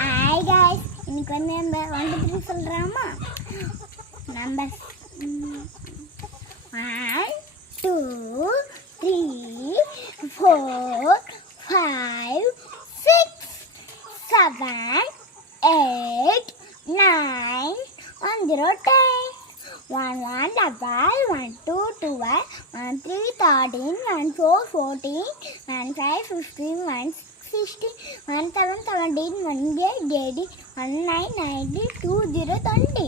Hi guys, இன்னைக்கு நம்ம 1 2 3 சொல்றோமா? நம்பர் 1 2 3 4 5 6 7 8 9 1 0 10 1 1 double 1 2 12 1 3 13 1 4 14 1 5 15 1 16 1 7 17 1 8 18 1 9 90 2 0 20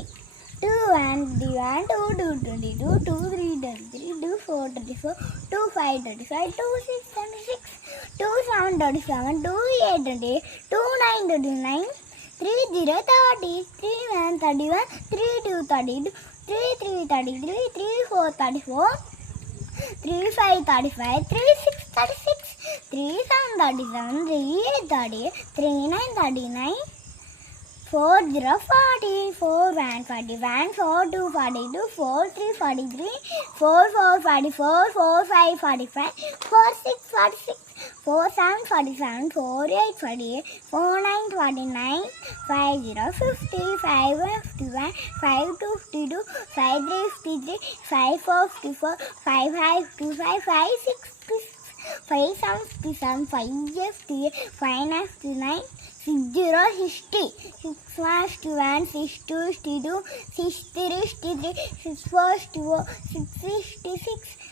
2 1 1 2 2 22 2 3 23 2 4 24 2 5 25 2 6 26 2 7 27 2 8 28 2 9 29 3 0 30 3 1 31 3 2 32 3 3 33 3 4 34 3 5 35 3 6 36 3 7 37 3 8 38 3 9 39 4 0 40 4 1 41 4 2 42 4 3 43 4 4 44 4 5 45 4 6 46 4 7 47 4 8 48 4 9 49 5 0 50 5 51 5 2 52 5 3 53 5 4 54 5 5 55 5 6 5 7 57 5 58 5 9 59 6 0 60 6 1 61 6 2 62 6 3 63 6 4 64 6 66 6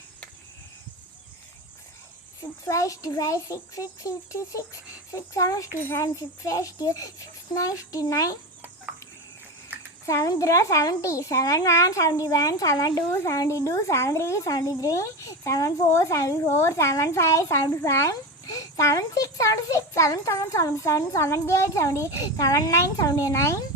5 65 6 6 66 6 7 67 6 8 6 9 69 7 0 70 7 1 71 7 2 72 7 3 73 7 4 74 7 5 75 7 6 76 7 7 77 7 8 70 7 9 79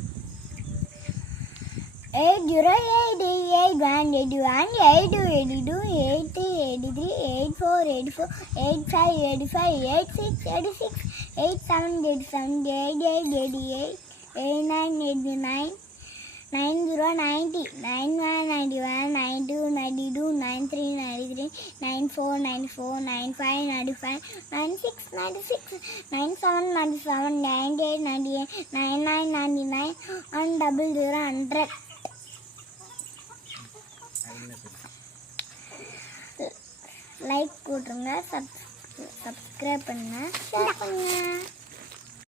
8 0 80 8 1 81 8 2 82 8 3 83 8 4 84 8 5 85 8 6 86 8 7 87 8 8 88 8 9 89 9 0 90 9 1 91 9 2 92 9 3 93 9 4 94 9 5 95 9 6 96 9 7 97 9 8 98 9 9 99 1 double 0 100 லைக் போட்டுருங்க, சப்ஸ்கிரைப் பண்ணுங்க, ஷேர் பண்ணுங்க.